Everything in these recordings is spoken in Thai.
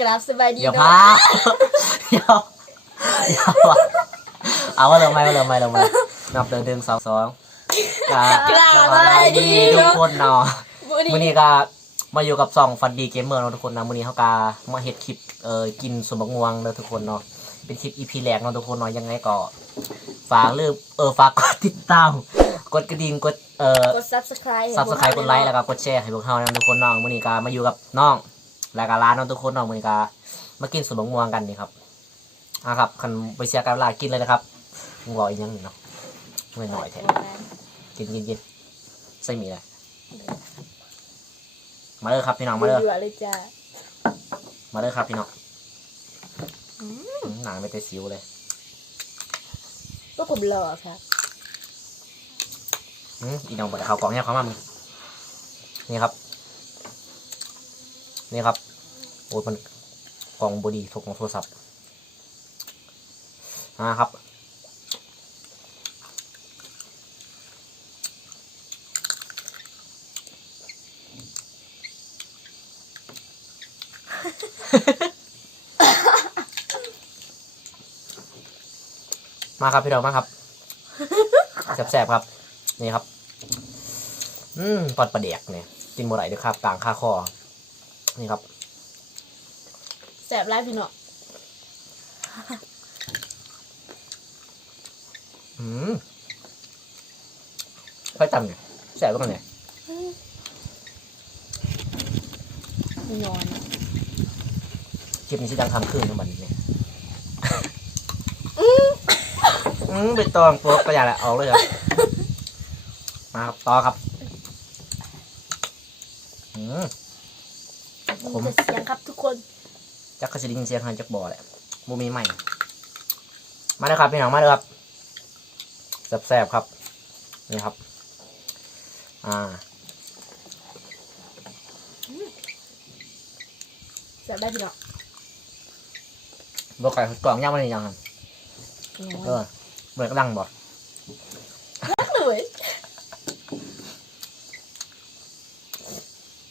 กราบสบายดีเดี๋ยวเนาะพาเดี๋ยวเดี๋ยวเอาว่าเริ่มไม่เริ่มไม่เริ่มไม่นับเดินหนึ่งสองสองกราบกราบสสบาบายยดีดีทุกคนเนาะมื้อมื้อนี้นี้ก็มาอยู่กับสองฟันดีเกมเมอร์เนาะทุกคนนะมื้อนี้เขาก็มาเฮ็ดคลิปเอ่อกินสมบักงวงเนาะทุกคนเนาะเป็นคลิป EP แรกเนาะทุกคนเนาะยังไงก็ฝากเริ่มเออฝากกดติดตามกดกระดิ่งกดเอ่อกด subscribe ซับสไครต์กดไลค์แล้วก็กดแชร์ให้พวกเรานะทุกคนเน้องมื้อนี้ก็มาอยู่กับน้อง แล้วก็ร้านน้องทุกคนเน้องมื้อนี้ก็มากินสมบักม่วงกันนี่ครับอะครับคันไปเสียการเวลากินเลยนะครับมึงรออีกอยังหนึ่งเนาะเมื่อยหน่อยแท้กินกินกินใส่หมีเลยมาเลยครับพี่น้องมาเลยอยู่เลยจ้ามาเลยครับพี่น้องอืมหนังไม่เตะสิวเลยก็ผมหล่อค่ะอืมอีน้องบไดเขากล่องเนี่ยเขามามึงนี่ครับ นี่ครับโอ้ยมันกล่องบอดีถกของโทรศัพท์อ่าครับมาครับพี่น้องมาครับแสบๆครับ นี่ครับ อืมปอดปลาเดียกเนี่ยกินโมไหลด้วยครับกลางค่าคอ นี่ครับแสบไล่พี่เนาะอืมค่อยตำเนี่ยแสบก็มันเนี่ยไม่นอนคลิปนี้ที่ดังทำขึ้นทั้งวันนี้เนี่ยอืมไปตองตัวประหยัดแหละเอาเลยครับมาครับต่อครับ อืม ผมจะเสียงครับทุกคนจักกระสิไดิงเสียงหันจักบ่อแหละบูมีใหม่ มาเลยครับพี่น้องมาเลยครับแซ่บๆครับนี่ครับ อ่าแสบได้พี่เนาะบอกไก่กล่องย่างมันนี่ยังครับเออเหมือนกระดังบ่เลย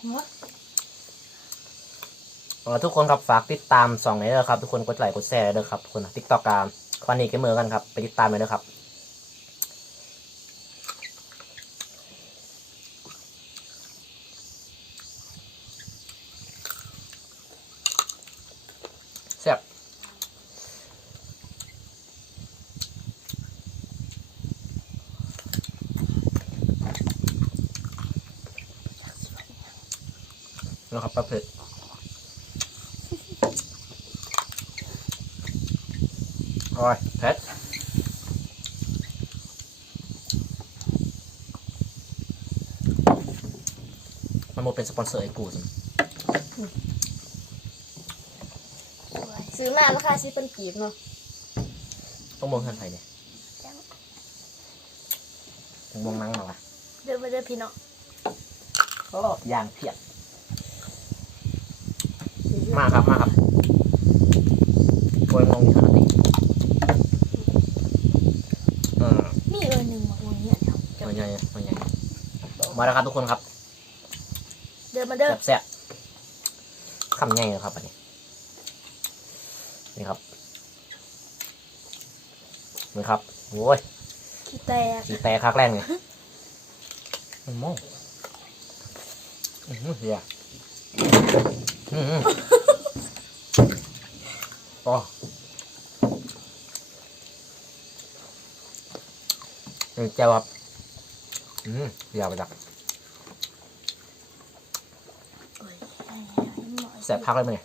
เออ ทุกคนครับฝากติดตามสองนี้เลยครับ ทุกคนกดไลค์กดแชร์เลยครับทุกคนทิกตอกการควันนี้ก็มือกันครับ ไปติดตามเลยนะครับแซ่บนะครับปลาเผ็ด โอ้ยเผ็ดมันโมเป็นสปอนเซอร์ไอ้กูสิซื้อมาราคาสิเป็นกีบเนาะต้องมองทันไทยเนี่ยต้องมองนังเหรอวะเดินมาเดินพี่เนาะก็ยางเพียบมาครับ มาครับโวยมองอยู่ขนาดนี้อืม มีเออหนึ่งมาวงเนี่ยเนาะ มันใหญ่มันใหญ่ มาแล้วครับทุกคนครับเดินมาเดินแซ่บๆคำใหญ่เลยครับอันนี้ นี่ครับ นี่ครับโอ้ยขี้แตกสีแต่คักแรงเลยโอ้โหอื้อหือเฮียอื้อหือโอ้นี่เจ้าครับ อืมเฮียไปดักแสบพักเลยมั้ย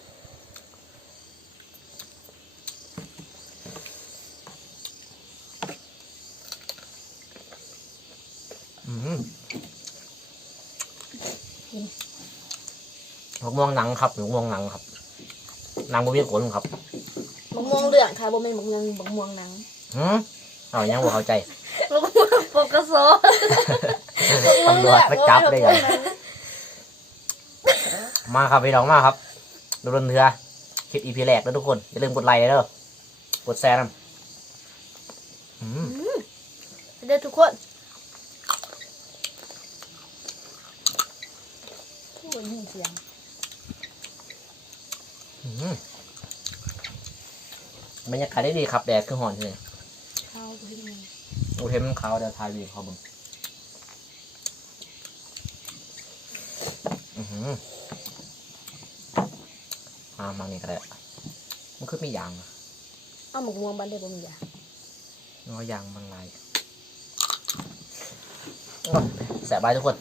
อืมหมกม่วงหนังครับหมกม่วงหนังครับหนังบ่มีขนครับมะม่วงเหลืองค่ะบ่แม่นมะม่วงมะม่วงหนังหืมเอายังบ่เข้าใจมะม่วงโฟกัสโซตำรวจไปจับได้ยังมาครับพี่น้องมาครับดูดนเถือคลิปอีพีแรกแล้วทุกคน อย่าลืมกดไลค์เด้อกดแชร์นะอืมเดินทุกคนโอ้ยยินเสียงออืมบรรยากาศได้ดีครับแดดคือหอนเลยข้าวพี่มีโอเคมันขาวเดี๋ยวทายวีเขาบึง อือหืออ่ามานี่ก็ได้มันคือมียางอะเอาหมกม่วงบ้านได้บ่มียาน้อยยางมันลายโอ้ยแสบไปทุกคน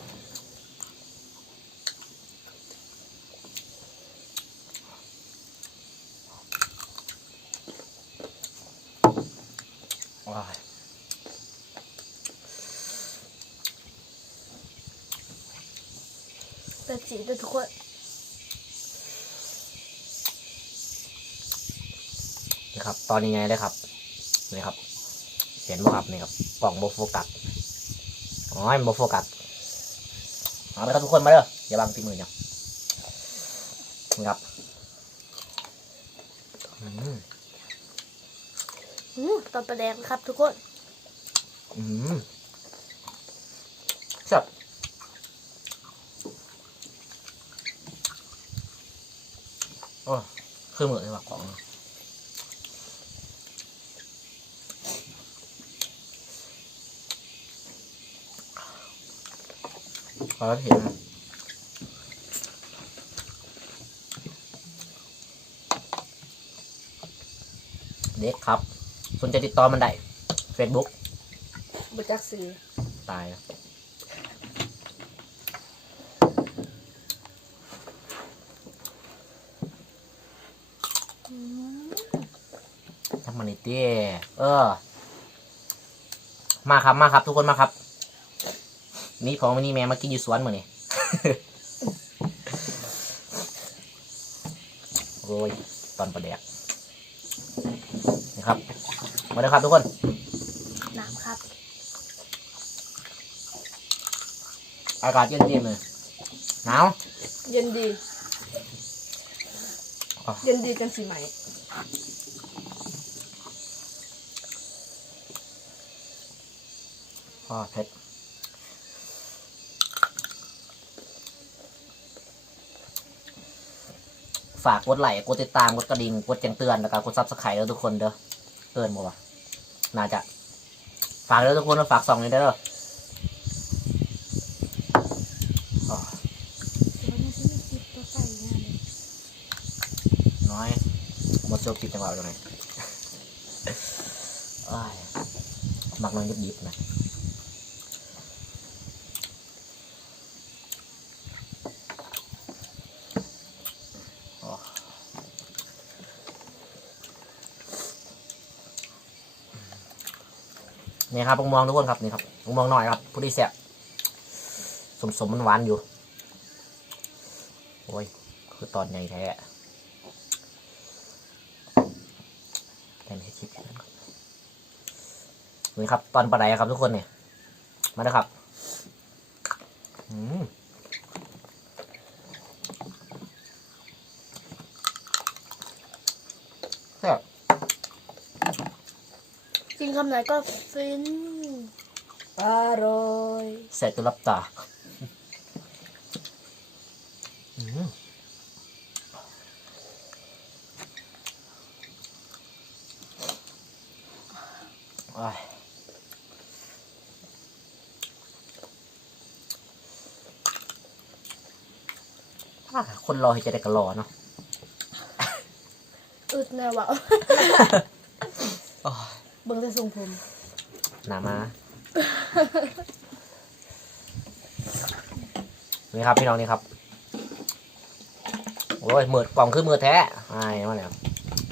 แต่จีแต่ทุกคนนี่ครับ ตอนนี้ไงเลยครับนี่ครับ เห็นบ่ครับนี่ครับกล่องโบโฟกัสอ๋อมันโบโฟกัสเอาไปครับทุกคนมาเด้ออย่าบังตีมือเนี่ยนี่ครับอืมอือตอนประแดงครับทุกคน อืมแซ่บ โอ้คือเหมือนเลยว่ะของพอแล้วเห็นนะเด็กครับ สนใจติดต่อมันได้ Facebook บุจักซื้อตายแล้วทำมันนี่ เต้เออ มาครับมาครับ ทุกคนมาครับ นี่ของมันนี่แม่มากินอยู่สวนมือนี่โอ้ยตอนประเดกนี่ครับมาเลยครับทุกคน น้ำครับ อากาศเย็นๆเลยหนาว เย็นดีอ๋อเย็นดีจังสีไหม พ่อเพชรฝากกดไลค์กดติดตามกดกระดิ่งกดแจ้งเตือนแล้วก็กดซับสไครต์แล้วทุกคนเด้อเตือนบ่วะน่าจะ ฝากเด้อทุกคนฝากสองนี้เด้ออ๋อน้อยหมดโจบคลิปจังหวะตรงไหนอ้ายมักน้อยยิบๆนะ นี่ครับมองทุกคนครับนี่ครับมองหน่อยครับผู้ที่แสบสมสมมันหวานอยู่ โอ้ย คือตอนใหญ่แท้แต่ในคลิปนั้นครับนี่ครับ ตอนปลาไหลครับทุกคนเนี่ย มาแล้วครับ อืมแซ่บ กิน คำไหนก็ฟินอร่อยแซ่บจนรับตาอืมโอ้ยอะคนรอให้จะได้ก็รอเนาะ อึดแน่วะโอ้ย เบิ่งแต่ทรงผม หนามา นี่ครับพี่น้องนี่ครับ โอ้ยเมืดกล่องคือมือแท้ไอ้มาแล้ว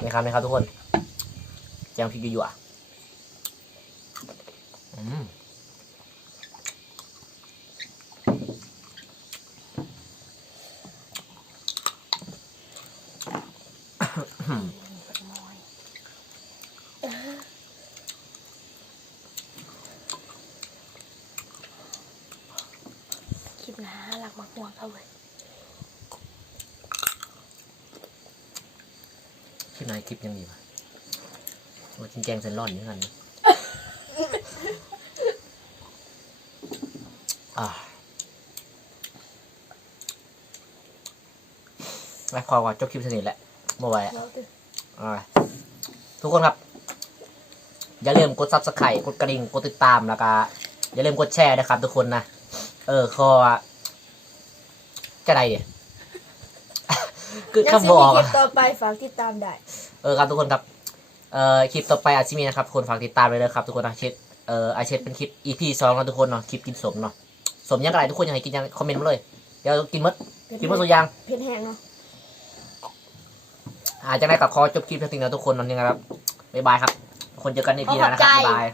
นี่ครับนี่ครับทุกคนแจงพริกยั่วๆอืม คลิปหนาหลัก มักม่วงเขาเว้ยคลิปไหนคลิปยังดีวะโอ้ยจริงแกงเซนร่อนเหมือนกันนะอ่าแล้วพอว่าจบคลิปเท่านี้แหละบ่ไหวอะเราติอ่าทุกคนครับ อย่าลืมกดซับสไครต์กดกระดิ่ง กดติดตามแล้วก็อย่าลืมกดแชร์นะครับทุกคนนะ เออ คอ จะได้เนี่ยคือยังคำสิบมีอกคลิอะปต่อไปฝากติดตามได้ เออครับทุกคนครับ เอ่อคลิปต่อไปอาจจะมีนะครับทุกคนฝากติดตามเลยนะครับทุกคนนะเช็ดเอ่ออาเช็ดเป็นคลิป EP สองนะทุกคนเนาะคลิปกินสมเนาะสมยังไงทุกคนอยากให้กินยังคอมเมนต์มาเลยเดี๋ยวกินมดเผ็ดกินมดสุดยางเผ็ดแห้งเนาะอาจจะได้กับคอจบคลิปเท่านี้นะทุกคนนั่นเองครับบ๊ายบายครับทุกคนเจอกันในพีหน้านะครับบ๊ายบาย